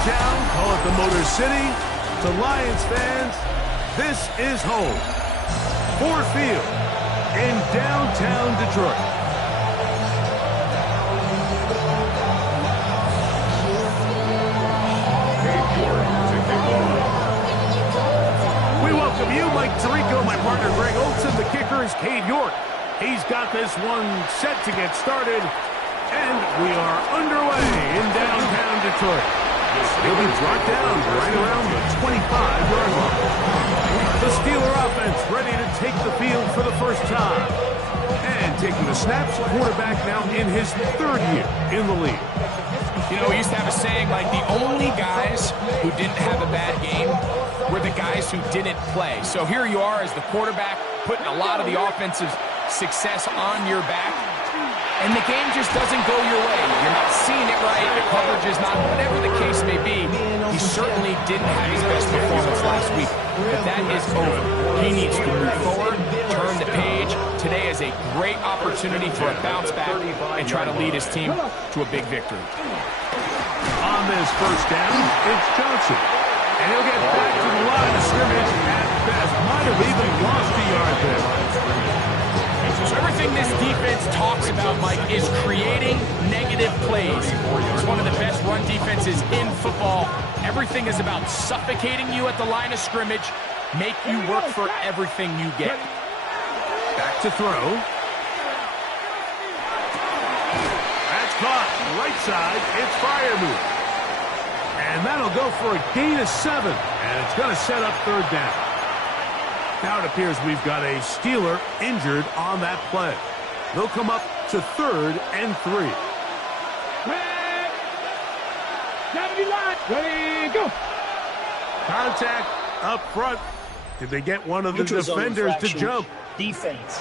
Town, call it the Motor City. To Lions fans, this is home. Ford Field in downtown Detroit. We welcome you, Mike Tirico, my partner Greg Olson. The kicker is Cade York. He's got this one set to get started, and we are underway in downtown Detroit. He'll be brought down right around the 25-yard line. The Steeler offense ready to take the field for the first time. And taking the snaps, quarterback now in his third year in the league. You know, we used to have a saying like the only guys who didn't have a bad game were the guys who didn't play. So here you are as the quarterback putting a lot of the offensive success on your back. And the game just doesn't go your way. You're not seeing it right. The coverage is not, whatever the case may be. He certainly didn't have his best performance last week. But that is over. He needs to move forward, turn the page. Today is a great opportunity for a bounce back and try to lead his team to a big victory. On this first down, it's Johnson. And he'll get back to the line of scrimmage at best. Might have even lost a yard there. So everything this defense talks about, Mike, is creating negative plays. It's one of the best run defenses in football. Everything is about suffocating you at the line of scrimmage, make you work for everything you get. Back to throw. That's caught. Right side, it's Freiermuth. And that'll go for a gain of 7. And it's going to set up third down. Now it appears we've got a Steeler injured on that play. They'll come up to 3rd and 3. Ready, go. Contact up front. Did they get one of the defenders to jump? Defense.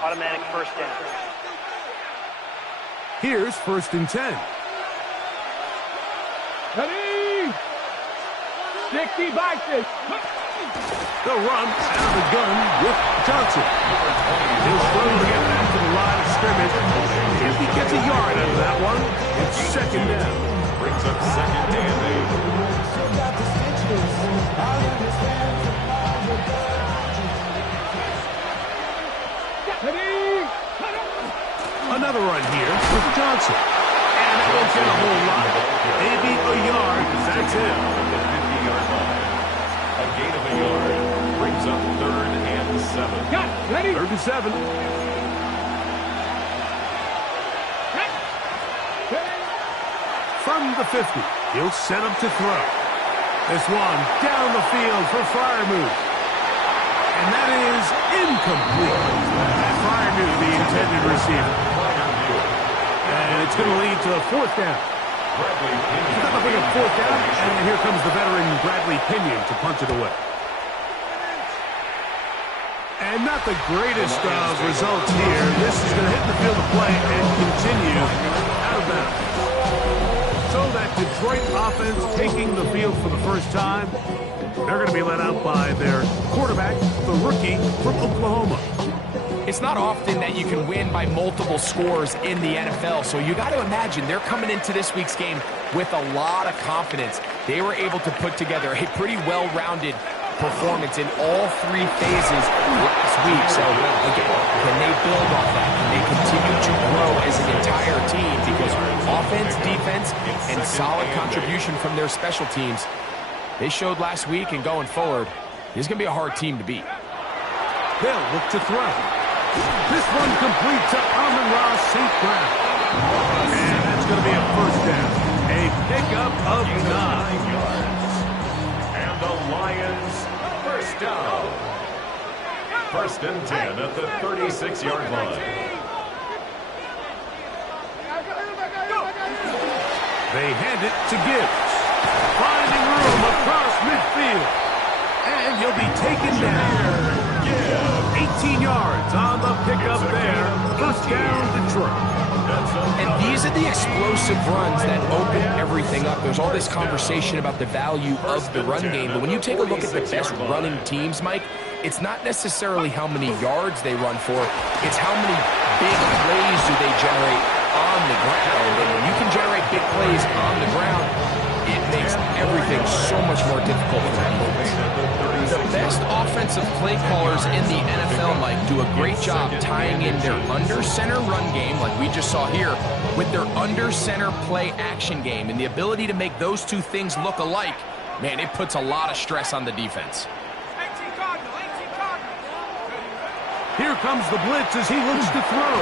Automatic first down. Here's 1st and 10. Ready. 60 boxes. They'll run out of the gun with Johnson. He'll struggle to get back to the line of scrimmage. If he gets a yard out of that one, it's 2nd down. Brings up 2nd and 8. Another run here with Johnson. And that won't get a whole lot. Maybe a yard. That's it. The 50-yard line. A gain of a yard. Brings up 3rd and 7. Got ready. 3rd and 7. From the 50, he'll set up to throw. This one down the field for Freiermuth. And that is incomplete. And Freiermuth, the intended receiver. And it's going to lead to a 4th down. Nothing of 4th down, and here comes the veteran Bradley Pinion to punt it away. And not the greatest of results here. This is going to hit the field of play and continue out of bounds. So that Detroit offense taking the field for the first time. They're going to be let out by their quarterback, the rookie from Oklahoma. It's not often that you can win by multiple scores in the NFL, so you got to imagine they're coming into this week's game with a lot of confidence. They were able to put together a pretty well-rounded performance in all 3 phases last week. So, again, can they build off that? Can they continue to grow as an entire team? Because offense, defense, and solid contribution from their special teams, they showed last week, and going forward, this is going to be a hard team to beat. They'll look to throw. This one complete to Amon-Ra St. Brown. And that's going to be a 1st down. A pickup of 9 yards. And the Lions, 1st down. 1st and 10 at the 36-yard line. They hand it to Gibbs. Finding room across midfield. And he'll be taken down. 18 yards on the pickup there. First down, Detroit. And these are the explosive runs that open everything up. There's all this conversation about the value of the run game, but when you take a look at the best running teams, Mike, it's not necessarily how many yards they run for, it's how many big plays do they generate on the ground. And when you can generate big plays on the ground, it makes everything so much more difficult for them. The best offensive play callers in the NFL, Mike, do a great job tying in their under-center run game, like we just saw here, with their under-center play action game. And the ability to make those two things look alike, man, it puts a lot of stress on the defense. Here comes the blitz as he looks to throw.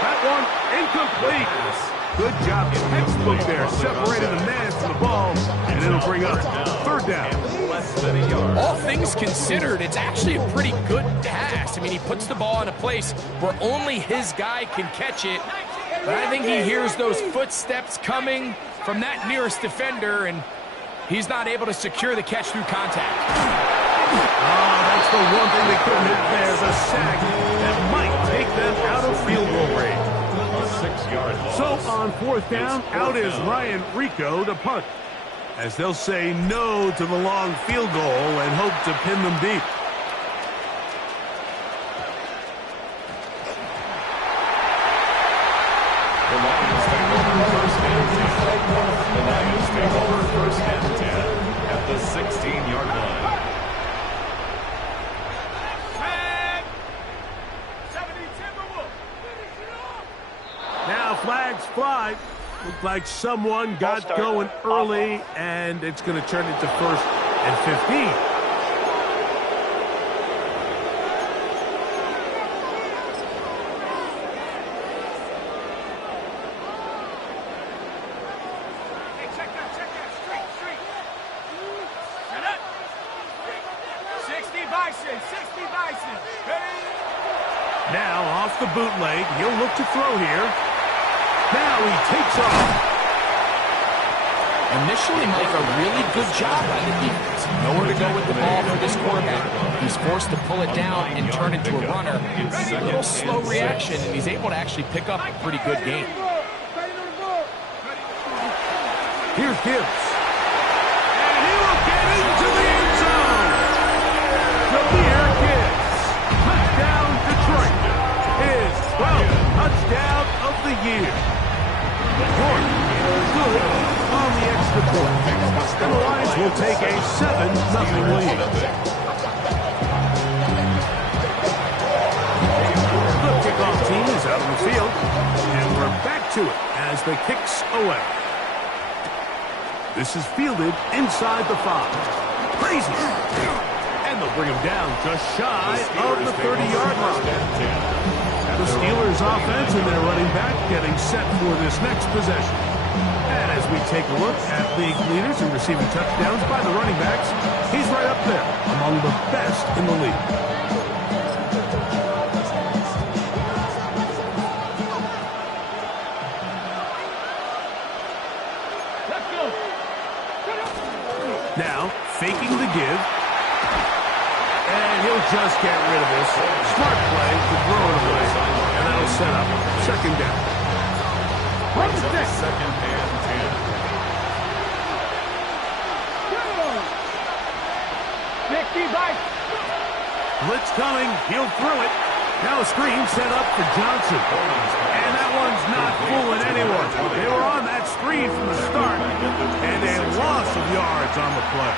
That one incomplete. Good job, textbook there, separating the man from the ball, and it'll bring up third down. All things considered, it's actually a pretty good pass. I mean, he puts the ball in a place where only his guy can catch it, but I think he hears those footsteps coming from that nearest defender, and he's not able to secure the catch through contact. Oh, that's the one thing they couldn't have there, the sack that might take them out of field goal range. So on fourth down, out is Ryan Rico to punt, as they'll say no to the long field goal and hope to pin them deep. The Lions take over first and 10. The Lions take over first and 10 at the 16-yard line. Now flags fly. Looked like someone got going early, and it's going to turn into first and 15. Hey, check that. Street. Set up. 60 Bison. Ready? Now off the bootleg, he'll look to throw here. Now he takes off. Initially, Mike, a really good job by the defense. Nowhere to go with the ball for this quarterback. He's forced to pull it down and turn into a runner. A little slow reaction, and he's able to actually pick up a pretty good game. Here's Gibbs. And he will get into the end zone. Jahmyr Gibbs. Touchdown, Detroit. His 12th touchdown of the year. York good on the extra point. And the Lions will take a 7-0 lead. The kickoff team is out on the field, and we're back to it as the kicks away. This is fielded inside the 5. Crazy. And they'll bring him down just shy of the 30-yard line. The Steelers offense and their running back getting set for this next possession. And as we take a look at league leaders in receiving touchdowns by the running backs, he's right up there among the best in the league. Let's go. Now, faking the give. And he'll just get rid of this. Smart play to throw it away. And that'll set up second down. Brings up second and 10. 60 Bison. Blitz coming. He'll throw it. Now a screen set up for Johnson. And that one's not fooling anyone. They were on that screen from the start. And a loss of yards on the play.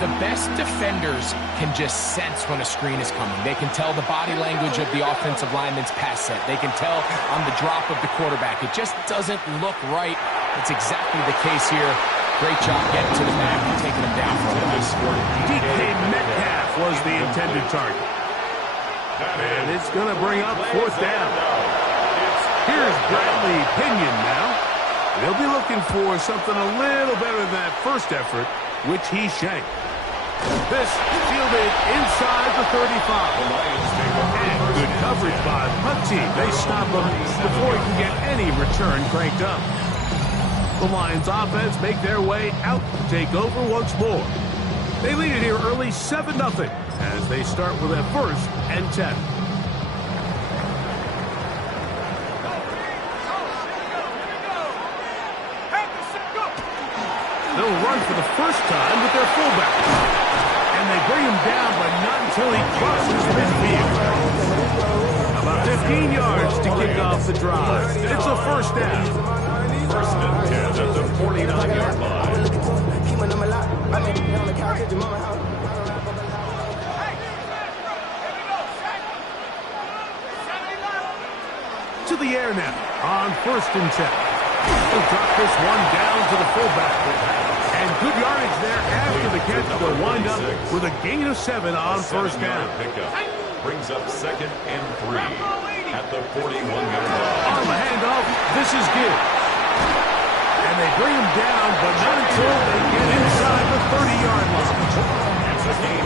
The best defenders can just sense when a screen is coming. They can tell the body language of the offensive lineman's pass set. They can tell on the drop of the quarterback. It just doesn't look right. It's exactly the case here. Great job getting to the back and taking him down for a nice score. DK Metcalf was the intended target. And it's going to bring up fourth down. Here's Bradley Pinion now. They'll be looking for something a little better than that first effort, which he shanked. This fielded inside the 35. And good coverage by the punt team. They stop him before he can get any return cranked up. The Lions offense make their way out to take over once more. They lead it here early 7-0 as they start with a 1st and 10. They'll run for the first time with their fullback. And they bring him down, but not until he crosses midfield. About 15 yards to kick off the drive. It's a 1st down. 1st and 10 at the 49-yard line. To the air now on 1st and 10. He'll drop this one down to the fullback. And good yardage there after the catch. They'll wind up with a gain of 7 on 1st down. Pickup brings up 2nd and 3 at the 41-yard line. On the handoff, this is Gibbs. And they bring him down, but not until they get inside the 30-yard line.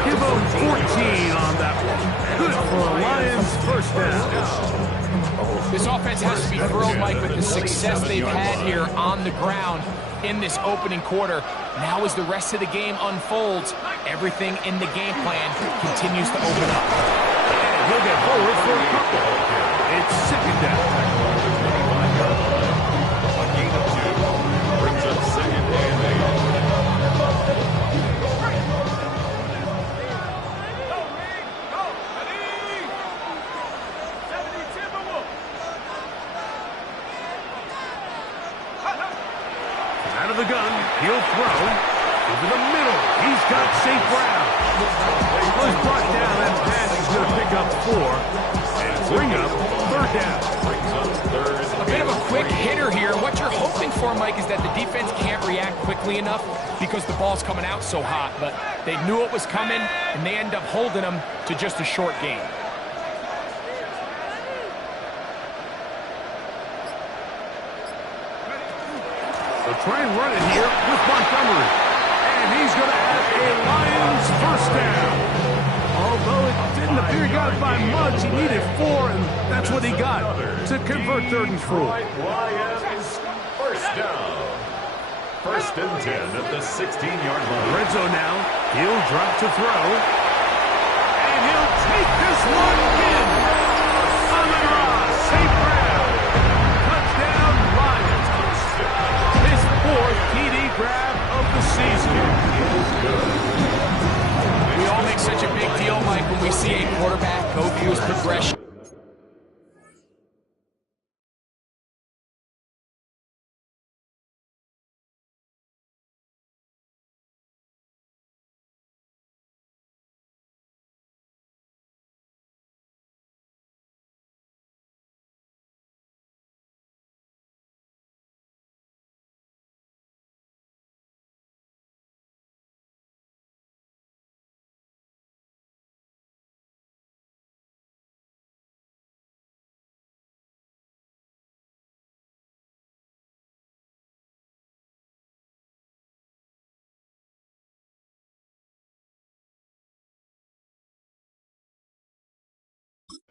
Give them 14 on that one. Good for a Lions 1st down. This offense has to be thrilled, Mike, with the success they've had here on the ground in this opening quarter. Now as the rest of the game unfolds, everything in the game plan continues to open up. And he'll get forward for a couple. It's 2nd down. A gain of 2 brings up 2nd and 8. Out of the gun, he'll throw. Over the middle, he's got St. Brown. Was brought down, that pass is going to pick up 4. And bring up 3rd down. A bit of a quick hitter here. What you're hoping for, Mike, is that the defense can't react quickly enough because the ball's coming out so hot. But they knew it was coming, and they end up holding them to just a short gain. They'll try and run it here with Montgomery. And he's going to have a Lions 1st down. Although it didn't appear he got it by much, he needed 4, and that's what he got to convert 3rd and 4. Lions 1st down. 1st and 10 at the 16-yard line. Red zone now. He'll drop to throw. And he'll take this one in. Amon-Ra St. Brown. Touchdown, Lions. His 4th TD grab of the season. We all make such a big deal, Mike, when we see a quarterback go through his progression.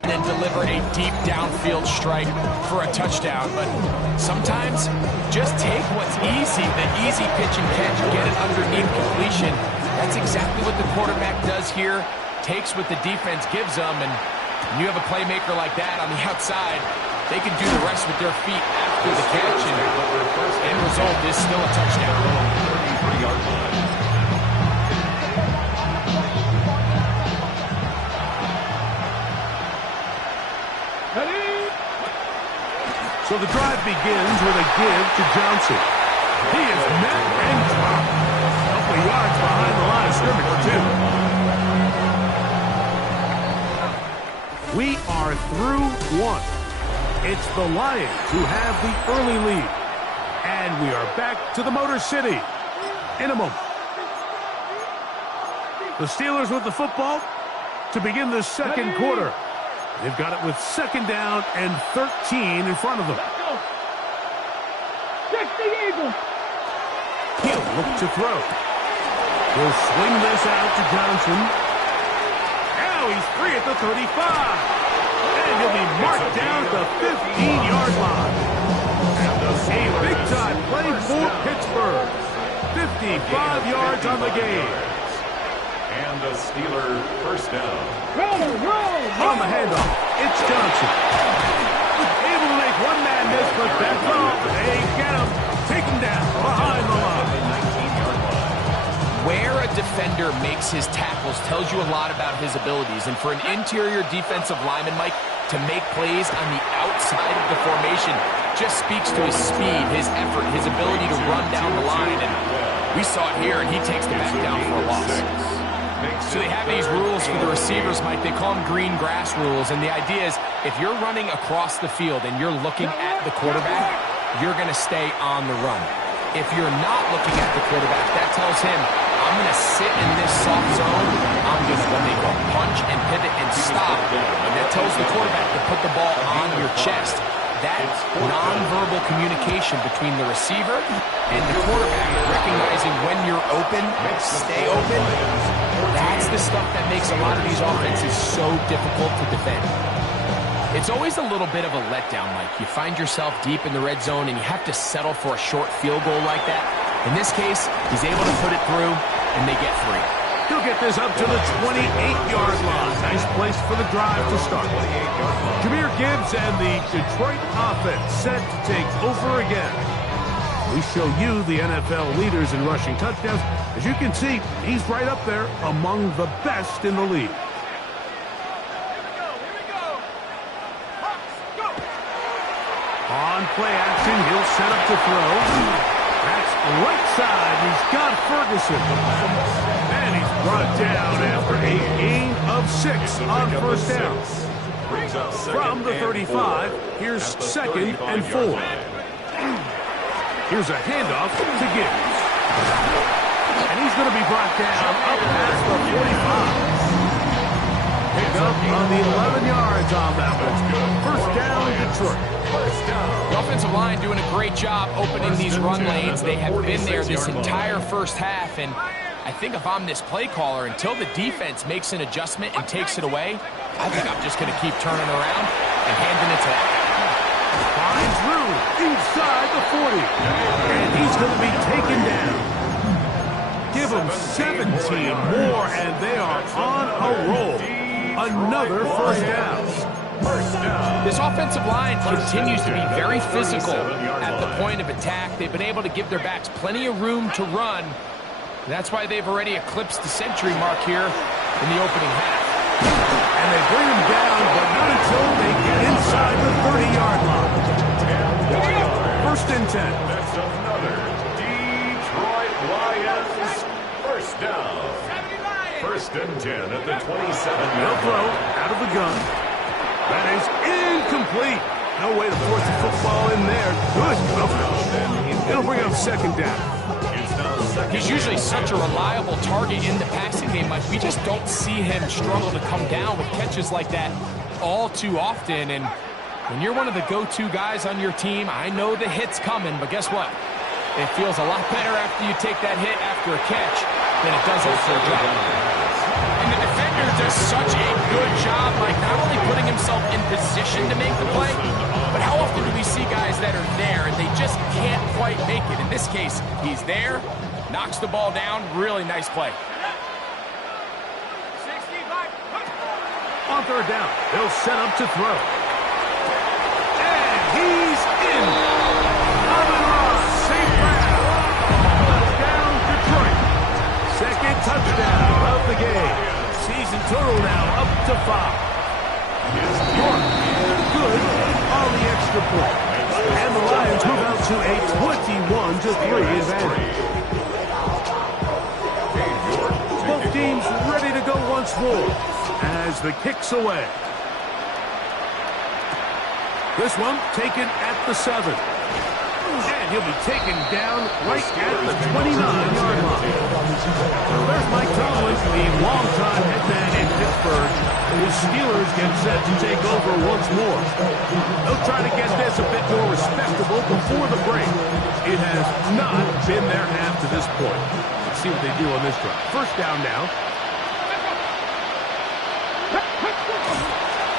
And then deliver a deep downfield strike for a touchdown. But sometimes just take what's easy, the easy pitch and catch, get it underneath completion. That's exactly what the quarterback does here, takes what the defense gives them, and when you have a playmaker like that on the outside, they can do the rest with their feet after the catch, and the end result is still a touchdown. 33-yard line. So the drive begins with a give to Johnson. He is met and dropped. A couple of yards behind the line of scrimmage, too. We are through 1. It's the Lions who have the early lead. And we are back to the Motor City in a moment. The Steelers with the football to begin the 2nd quarter. They've got it with 2nd down and 13 in front of them. He'll look to throw. He'll swing this out to Johnson. Now he's free at the 35. And he'll be marked down at the 15-yard line. A big-time play for Pittsburgh. 55 yards on the game. And a Steeler first down. On the handoff, it's Johnson. Able to make one man miss, but that's all. They get him. Take him down behind the line. Where a defender makes his tackles tells you a lot about his abilities. And for an interior defensive lineman, Mike, to make plays on the outside of the formation just speaks to his speed, his effort, his ability to run down the line. And we saw it here, and he takes the back down for a loss. So they have these rules for the receivers, Mike. They call them green grass rules. And the idea is if you're running across the field and you're looking at the quarterback, you're going to stay on the run. If you're not looking at the quarterback, that tells him, I'm going to sit in this soft zone. I'm going to, when they go, punch and pivot and stop. And that tells the quarterback to put the ball on your chest. That's nonverbal communication between the receiver and the quarterback, recognizing when you're open, stay open. That's the stuff that makes a lot of these offenses so difficult to defend. It's always a little bit of a letdown, Mike. You find yourself deep in the red zone and you have to settle for a short field goal like that. In this case, he's able to put it through, and they get 3. He'll get this up to the 28-yard line. Nice place for the drive to start. Jahmyr Gibbs and the Detroit offense set to take over again. We show you the NFL leaders in rushing touchdowns. As you can see, he's right up there among the best in the league. On play action, he'll set up to throw. That's right side. He's got Ferguson. And he's brought down after a gain of 6 on first down. From the 35, here's 2nd and 4. Here's a handoff to Gibbs. And he's going to be brought down up past the 45. Pick up on the 11 yards on that one. First down, Detroit. The offensive line doing a great job opening these run lanes. They have been there this entire first half, and I think if I'm this play caller, until the defense makes an adjustment and takes it away, I think I'm just going to keep turning around and handing it to them. Finds room inside the 40, and he's going to be taken down. Give them 17 more, and they are on a roll. Another first down. This offensive line continues to be very physical at the point of attack. They've been able to give their backs plenty of room to run. That's why they've already eclipsed the century mark here in the opening half. And they bring him down, but not until they get inside the 30-yard line. First and 10. That's another Detroit Lions first down. First and 10 at the 27-yard Throw line. out of the gun. That is incomplete. No way to force the football in there. Good coverage. It'll bring up 2nd down. He's usually such a reliable target in the passing game. Like, we just don't see him struggle to come down with catches like that all too often. And when you're one of the go-to guys on your team, I know the hit's coming, but guess what? It feels a lot better after you take that hit after a catch than it does after a drop. And the defender does such a good job, like not only putting himself in position to make the play, but how often do we see guys that are there and they just can't quite make it? In this case, he's there, knocks the ball down, really nice play. On 3rd down, he'll set up to throw. And he's in. Amon-Ra, St. Brown. Touchdown, Detroit. 2nd touchdown of the game. Season total now up to 5. York, good on the extra point. And the Lions move out to a 21-3 advantage. Both teams ready to go once more as the kick's away. This one taken at the 7. And he'll be taken down right at the 29-yard line. There's Mike Tomlin, the longtime head man in Pittsburgh. The Steelers get set to take over once more. They'll try to get this a bit more respectable before the break. It has not been their half to this point. Let's see what they do on this drive. First down now.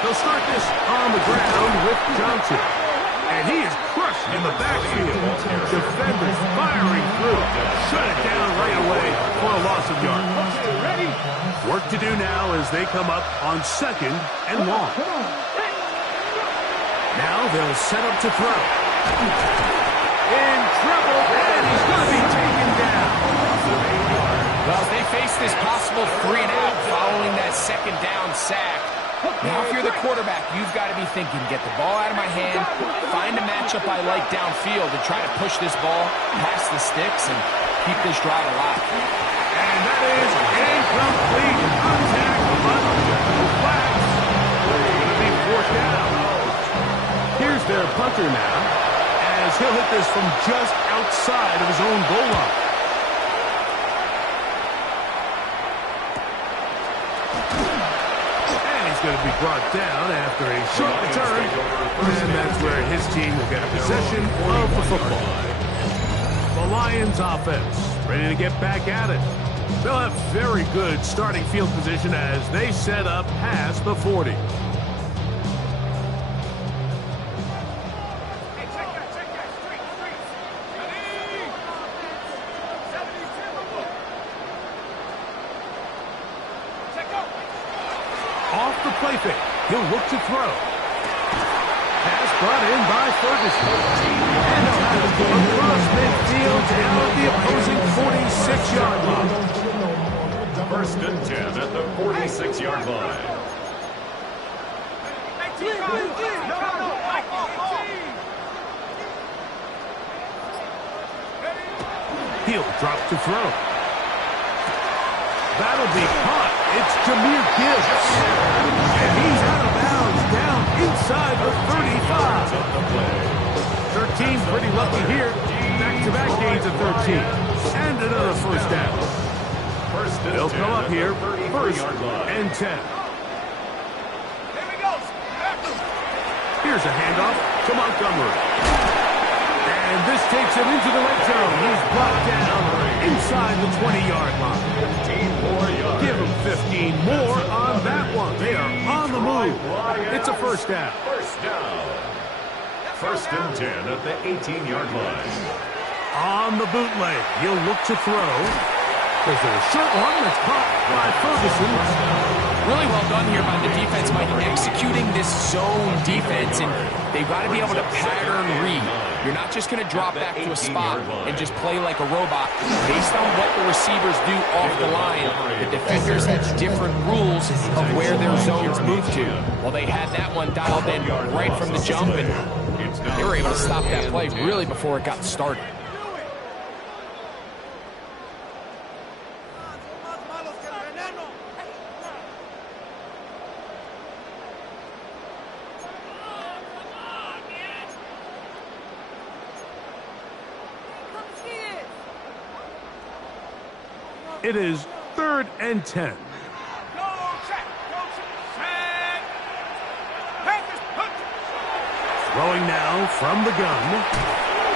They'll start this on the ground with Johnson. And he is crushed in the backfield. Defenders firing through. Shut it down right away for a loss of yards. ready? Work to do now as they come up on 2nd and long. Now they'll set up to throw. In trouble, and he's going to be taken down. Well, as they face this possible 3 and out following that 2nd down sack, now if you're the quarterback, you've got to be thinking, get the ball out of my hand, find a matchup I like downfield, and try to push this ball past the sticks and keep this drive alive. And that is incomplete. Contact, but no flags. It's going to be 4th down. Here's their punter now, as he'll hit this from just outside of his own goal line. Going to be brought down after a short return, and that's where his team will get possession of the football. The Lions offense ready to get back at it. They'll have very good starting field position as they set up past the 40. Hey, check that, street. Ready? 72. Check out. Off the play fake, he'll look to throw. Pass brought in by Ferguson. And he'll have it across midfield down at the opposing 46-yard line. 1st and 10 at the 46-yard line. Hey, team, no. He'll drop to throw. That'll be caught. It's Jahmyr Gibbs. And he's out of bounds down inside the 35. 13 pretty lucky here. Back-to-back gains of 13. And another 1st down. They'll come up here 1st and 10. Here we go. Here's a handoff to Montgomery. And this takes him into the red zone. He's brought down inside the 20-yard line. 15 more yards. Give him 15 more on that one. They are on the move. It's a 1st down. 1st down. 1st and 10 at the 18-yard line. On the bootleg, he'll look to throw. There's a short one that's caught by Ferguson. Really well done here by the defense, Mike, executing this zone defense, and they've got to be able to pattern read. You're not just going to drop back to a spot and just play like a robot. Based on what the receivers do off the line, the defenders have different rules of where their zones move to. Well, they had that one dialed in right from the jump, and they were able to stop that play really before it got started. It is 3rd and 10. Go check. Set. Panthers, hook. Throwing now from the gun.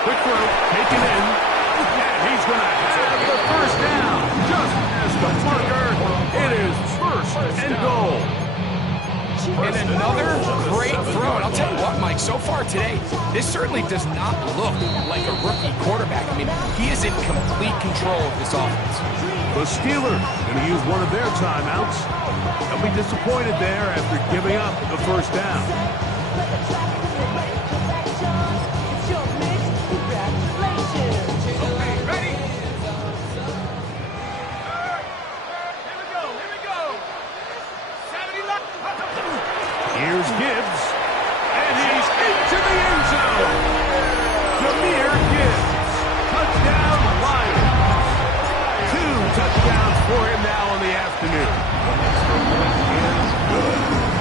Quick throw, taken in. And he's going to have the 1st down. Just as the marker, it is 1st and goal. And another great throw. And I'll tell you what, Mike, so far today, this certainly does not look like a rookie quarterback. I mean, he is in complete control of this offense. The Steelers going to use one of their timeouts. They'll be disappointed there after giving up the 1st down. Okay, ready? Here we go. 70 left. Here's Gibbs. And he's into the end zone. Jahmyr Gibbs. Touchdown, Lions. 2 touchdowns for him now in the afternoon.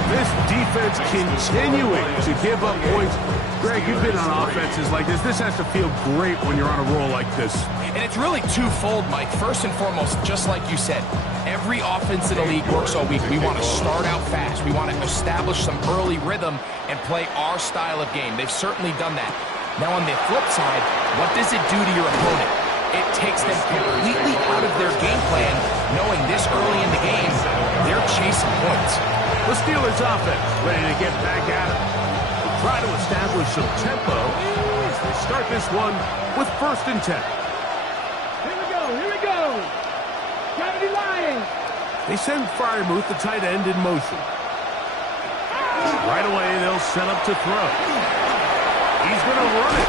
This defense continuing to give up points. Greg, you've been on offenses like this. This has to feel great when you're on a roll like this. And it's really twofold, Mike. First and foremost, just like you said, every offense in the league works all week. We want to start out fast. We want to establish some early rhythm and play our style of game. They've certainly done that. Now, on the flip side, what does it do to your opponent? It takes them completely out of their game plan, knowing this early in the game, they're chasing points. The Steelers offense ready to get back at it. They'll try to establish some tempo as they start this one with 1st and 10. Here we go. 70 Lions. They send Freiermuth, the tight end, in motion. Right away, they'll set up to throw. He's going to run it.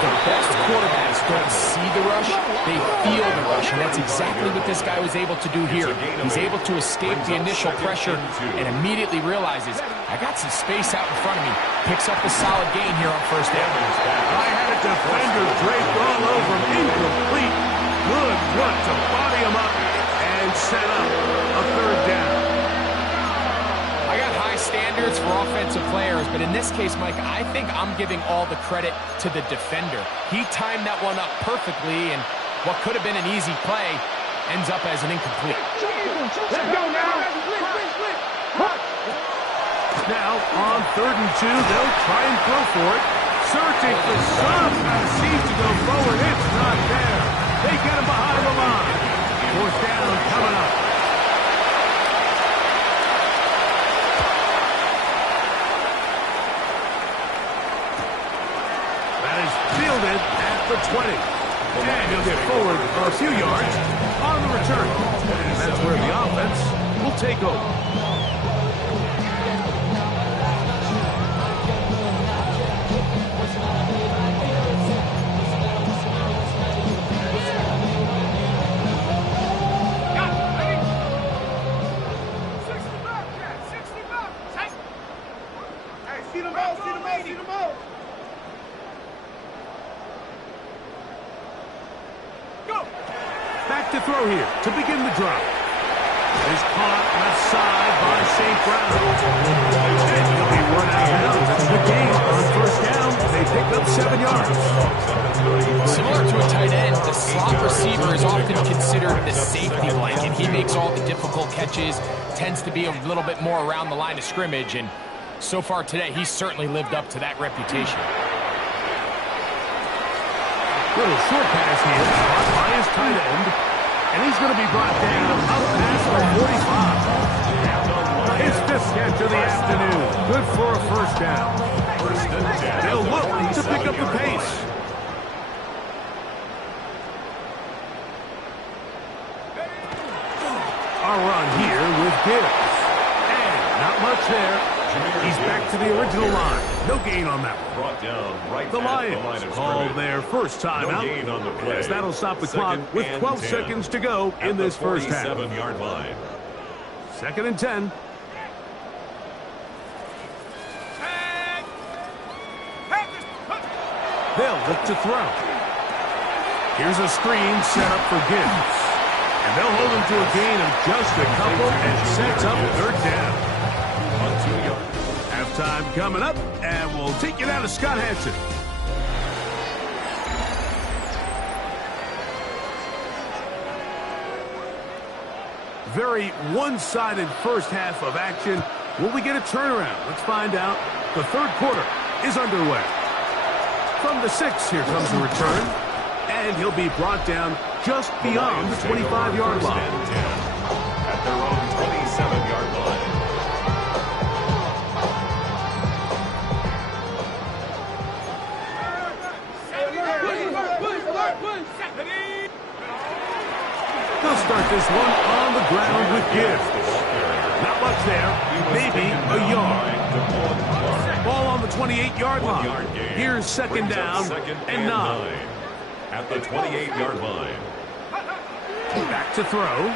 The best quarterbacks don't see the rush, they feel the rush, and that's exactly what this guy was able to do here. He's able to escape the initial pressure and immediately realizes, I got some space out in front of me. Picks up a solid gain here on first down. I had a defender draped all over him, incomplete. Good work to body him up and set up a third down. I got high standards for offensive players, but in this case, Mike, I think I'm giving all the credit to the defender. He timed that one up perfectly, and what could have been an easy play ends up as an incomplete. Let's go now. Now, on 3rd and 2, they'll try and throw for it. Searching for some kind of seems to go forward. It's not there. They get him behind the line. 4th down coming up. Fielded at the 20. And he'll get forward for a few yards on the return. And that's where the offense will take over. Back to throw here to begin the drive. Is caught left side by St. Brown. And he'll be run out of bounds. That's the game on 1st down. They pick up 7 yards. Similar to a tight end, the slot receiver is often considered the safety blanket. He makes all the difficult catches, tends to be a little bit more around the line of scrimmage, and so far today, he's certainly lived up to that reputation. Little short pass here, caught by his tight end, and he's going to be brought down up past the 45. His 5th catch of the afternoon. Good for a 1st down. They'll look to pick up the pace. A run here with Gibbs. And not much there. He's back to the original line. No gain on that one. Brought down right The at Lions the line of call scrimmage. their first time No out. gain on the play. As that'll stop the clock Second with and 12 10. seconds to go in this first half. 47-yard line. 2nd and 10. They'll look to throw. Here's a screen set up for Gibbs. And they'll hold him to a gain of just a couple and sets up 3rd down. On 2 yards. Halftime coming up, and we'll take you down to Scott Hanson. Very one-sided first half of action. Will we get a turnaround? Let's find out. The 3rd quarter is underway. From the 6, here comes the return. And he'll be brought down just beyond the 25-yard line. At their own 27-yard line. They'll start this one on the ground with Gibbs. Not much there, maybe a yard. Ball on the 28-yard line. Here's 2nd down and 9. At the 28-yard line. Back to throw.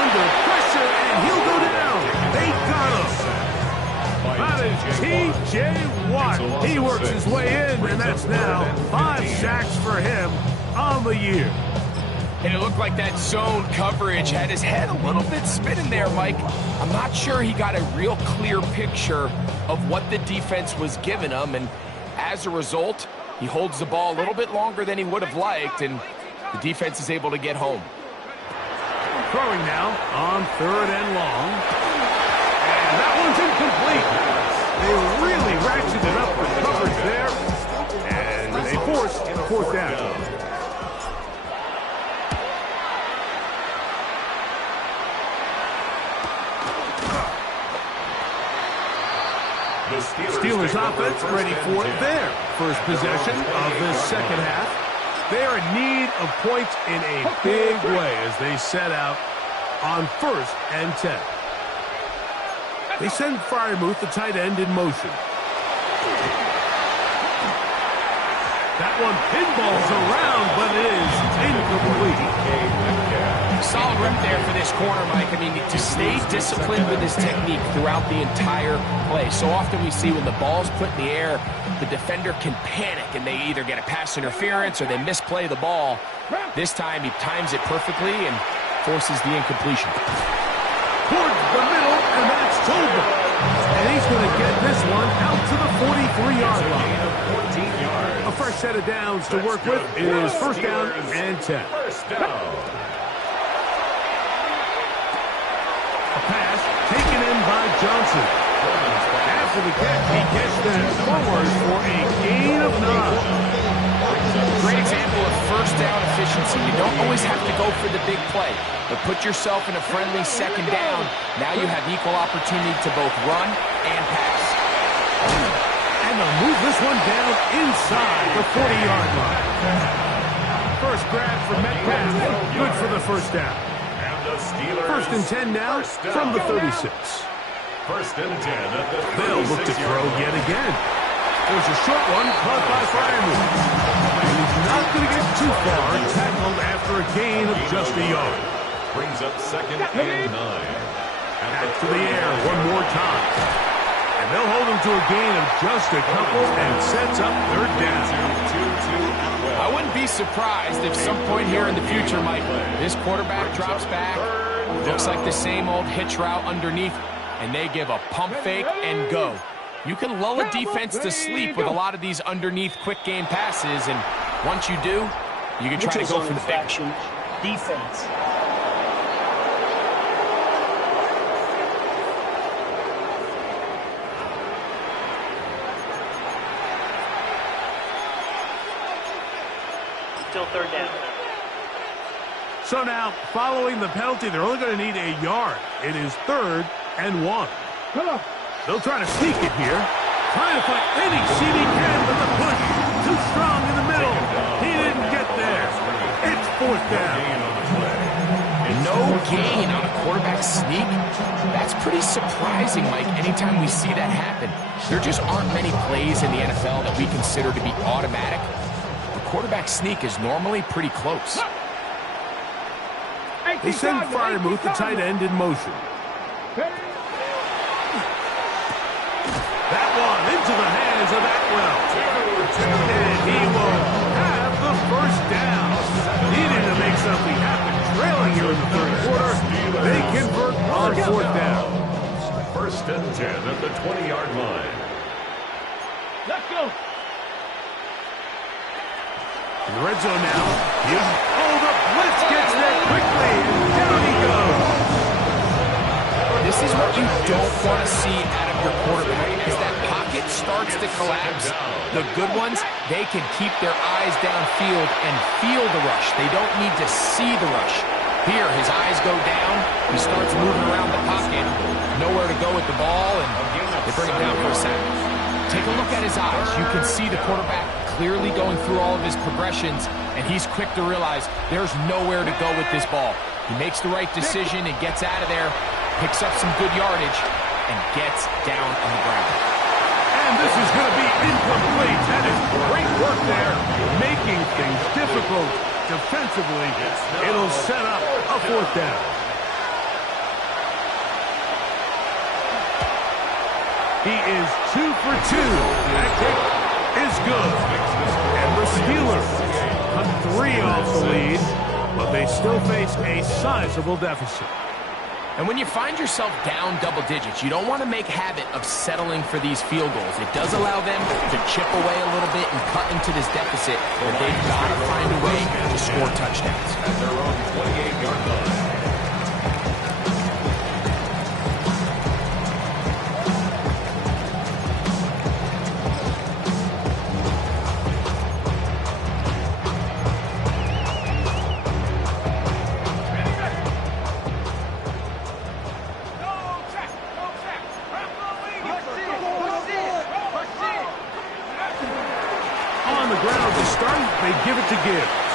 Under pressure, and he'll go down. They got him. That is T.J. Watt. He works his way in, and that's now 5 sacks for him on the year. And it looked like that zone coverage had his head a little bit spinning there, Mike. I'm not sure he got a real clear picture of what the defense was giving him, and as a result, he holds the ball a little bit longer than he would have liked, and the defense is able to get home. Throwing now on 3rd and long. And that one's incomplete. They really ratcheted up the coverage there, and they forced 4th down. Steelers offense ready for their first possession of this 2nd half. They are in need of points in a big way as they set out on 1st and 10. They send Freiermuth, the tight end, in motion. That one pinballs around, but it is incomplete. Solid rep there for this corner, Mike. I mean, to stay disciplined with his technique throughout the entire play. So often we see when the ball's put in the air, the defender can panic, and they either get a pass interference or they misplay the ball. This time, he times it perfectly and forces the incompletion. Towards the middle, and that's Tolbert. And he's going to get this one out to the 43-yard line. A fresh set of downs to work with. It is 1st down and 10. First down. A pass taken in by Johnson. After the catch, he gets that forward for a gain of 9. Great example of 1st down efficiency. You don't always have to go for the big play, but put yourself in a friendly 2nd down. Now you have equal opportunity to both run and pass. And they'll move this one down inside the 40-yard line. First grab for Metcalf. Good for the 1st down. And the Steelers. 1st and 10 now from the 36. 1st and 10 at the 36-yard line. They'll look to throw yet again. There's a short one caught by Freiermuth. And he's not going to get too far, tackled after a gain of just a yard. Brings up 2nd and 9. Back to the air one more time. And they'll hold him to a gain of just a couple and sets up 3rd down. I wouldn't be surprised if some point here in the future, Mike, this quarterback drops back, looks like the same old hitch route underneath, and they give a pump fake and go. You can lull a defense to sleep with a lot of these underneath quick game passes, and once you do, you can try to go for the big defense. Still 3rd down. So now, following the penalty, they're only going to need a yard. It is 3rd and 1. They'll try to sneak it here. Trying to find any seat he can, but the push too strong in the middle. He didn't get there. It's 4th down. No gain on a quarterback sneak. That's pretty surprising, Mike, anytime we see that happen. There just aren't many plays in the NFL that we consider to be automatic. The quarterback sneak is normally pretty close. They send Freiermuth, the tight end, in motion. That one into the hands of Atwell. And he will have the 1st down. Needing to make something happen. Trailing here in the 3rd quarter. They convert on 4th down. 1st and 10 at the 20-yard line. Let's go. In the red zone now. Oh, the blitz gets there quickly. And down he goes. This is what you don't want to see out of your quarterback. As that pocket starts to collapse, the good ones, they can keep their eyes downfield and feel the rush. They don't need to see the rush. Here, his eyes go down. He starts moving around the pocket. Nowhere to go with the ball, and they bring him down for a sack. Take a look at his eyes. You can see the quarterback clearly going through all of his progressions, and he's quick to realize there's nowhere to go with this ball. He makes the right decision and gets out of there, picks up some good yardage, and gets down on the ground. And this is going to be incomplete. That is great work there, making things difficult defensively. It'll set up a 4th down. He is 2 for 2. That kick is good. And the Steelers cut 3 off the lead, but they still face a sizable deficit. And when you find yourself down double digits, you don't want to make habit of settling for these field goals. It does allow them to chip away a little bit and cut into this deficit, but they've got to find a way to score touchdowns. At their own 28-yard line. On the ground to start, they give it to Gibbs.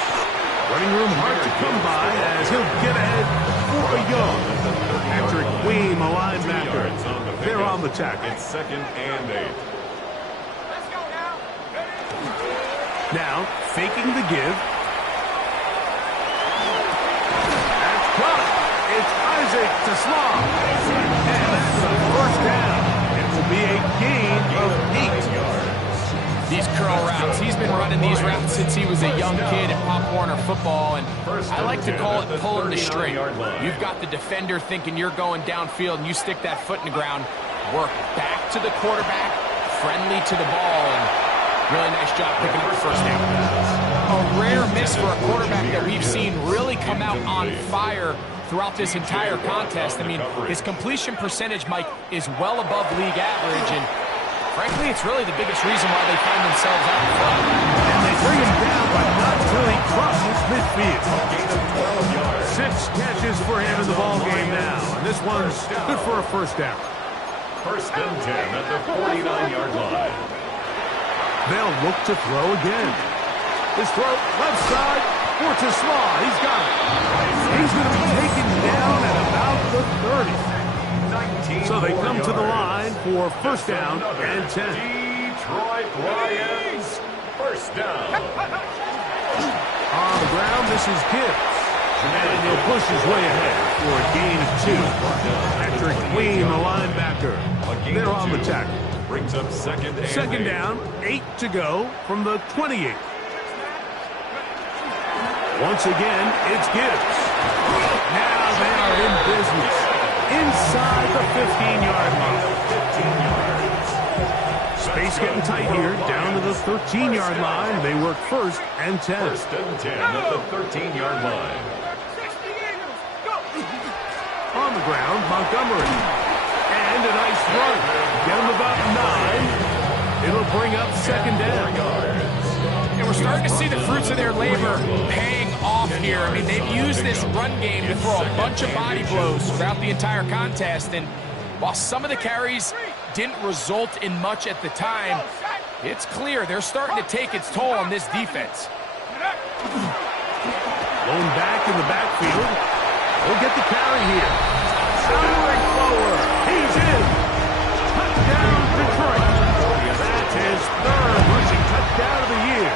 Running room hard to come by as he'll get ahead for a yard. Patrick Queen, the linebacker. They're on the tackle. It's 2nd and 8. Now, faking the give. That's caught. It's Isaac to Slaw. And that's a first down. It will be a gain of 8 yards. These curl routes, he's been running these routes since he was a young kid in Pop Warner football, and I like to call it pulling the string. You've got the defender thinking you're going downfield, and you stick that foot in the ground, work back to the quarterback, friendly to the ball, and really nice job picking up the first down. A rare miss for a quarterback that we've seen really come out on fire throughout this entire contest. I mean, his completion percentage, Mike, is well above league average, and frankly, it's really the biggest reason why they find themselves out in front. And they bring him down, but not until he crosses midfield. 6 catches for him in the ball game now. And this one's good for a first down. 1st and 10 at the 49-yard line. They'll look to throw again. His throw, left side, for Slaw. He's got it. He's going to be taken down at about the 30. So they come to the line for first down and 10. Detroit Lions, first down. On the ground, this is Gibbs. And he'll push his way ahead for a gain of 2. Patrick Queen, the linebacker. They're on the tackle. Brings up 2nd and 2nd down, 8 to go from the 28. Once again, it's Gibbs. Now they are in business. Inside the 15-yard line. Space getting tight here. Down to the 13-yard line. They work 1st and 10. 1st and 10 at the 13-yard line. On the ground, Montgomery. And a nice run. Get him about 9. It'll bring up 2nd down. And we're starting to see the fruits of their labor paying off here. I mean, they've used this run game to throw a bunch of body blows throughout the entire contest. And while some of the carries didn't result in much at the time, it's clear they're starting to take its toll on this defense. Lone back in the backfield. He'll get the carry here. Powering forward. He's in. Touchdown, Detroit. That's his 3rd rushing touchdown of the year.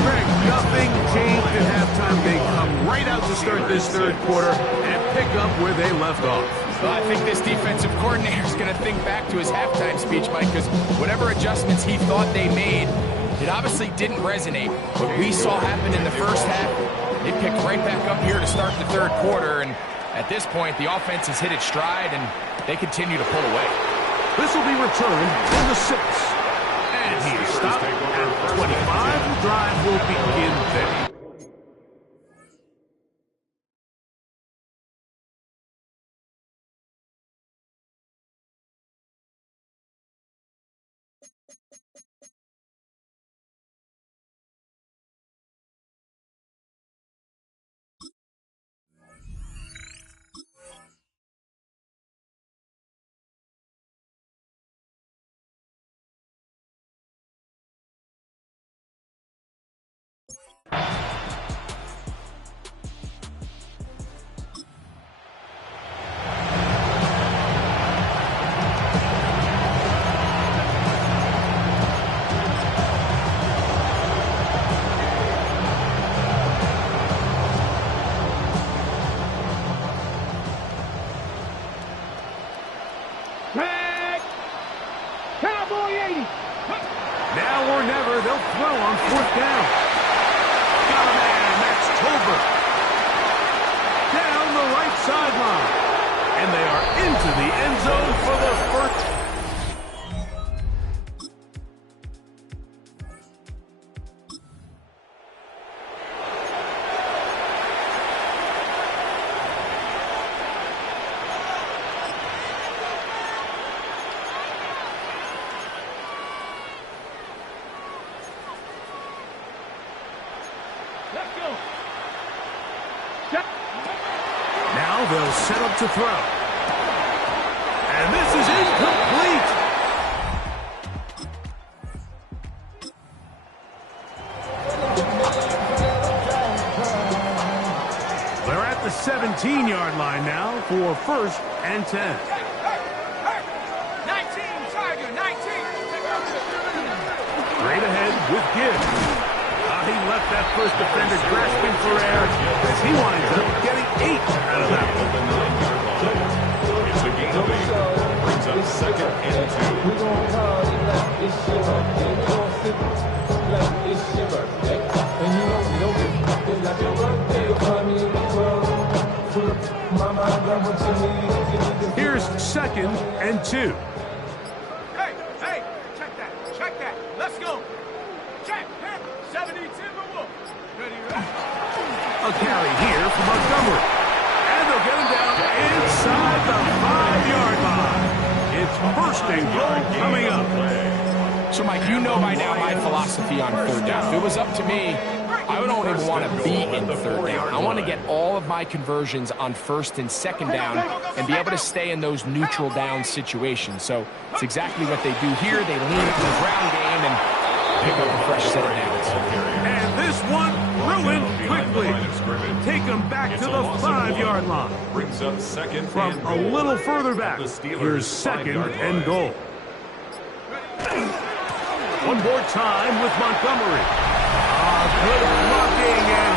Greg, nothing changed at halftime. They come right out to start this 3rd quarter and pick up where they left off. Well, I think this defensive coordinator is going to think back to his halftime speech, Mike, because whatever adjustments he thought they made, it obviously didn't resonate. What we saw happen in the first half, they picked right back up here to start the 3rd quarter, and at this point, the offense has hit its stride, and they continue to pull away. This will be returned in the 6. And he is stopped at 25. The drive will begin there. Now or never, they'll throw on 4th down. Got a man, that's Tolbert. Down the right sideline. And they are into the end zone for the first. Now they'll set up to throw. And this is incomplete. 17-yard line now for 1st and 10. 19, Tiger, 19. Straight ahead with Gibbs. He left that first defender grasping for air as he winds up getting 8 out of that one. It's a gain of 8. Brings up 2nd and 2. Here's 2nd and 2. Hey, check that. Let's go. Check, 72 Timberwolves. Ready? A carry here for Montgomery. And they'll get him down inside the 5-yard line. It's 1st and goal coming up. So, Mike, you know by now my philosophy on 3rd down. If it was up to me, I don't even want to be in 3rd down. I want to get all of my conversions on 1st and 2nd down and be able to stay in those neutral down situations. So it's exactly what they do here. They lean into the ground game and pick up a fresh set of downs. And this one ruined quickly. Take them back to the 5-yard line. Brings up 2nd From and a goal. little further back, The Steelers' here's 2nd 5-yard and line. goal. One more time with Montgomery. Good blocking, and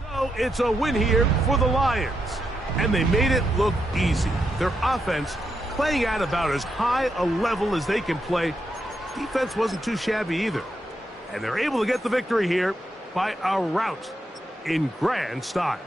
so it's a win here for the Lions, and they made it look easy. Their offense playing at about as high a level as they can play. Defense wasn't too shabby either, and they're able to get the victory here by a rout in grand style.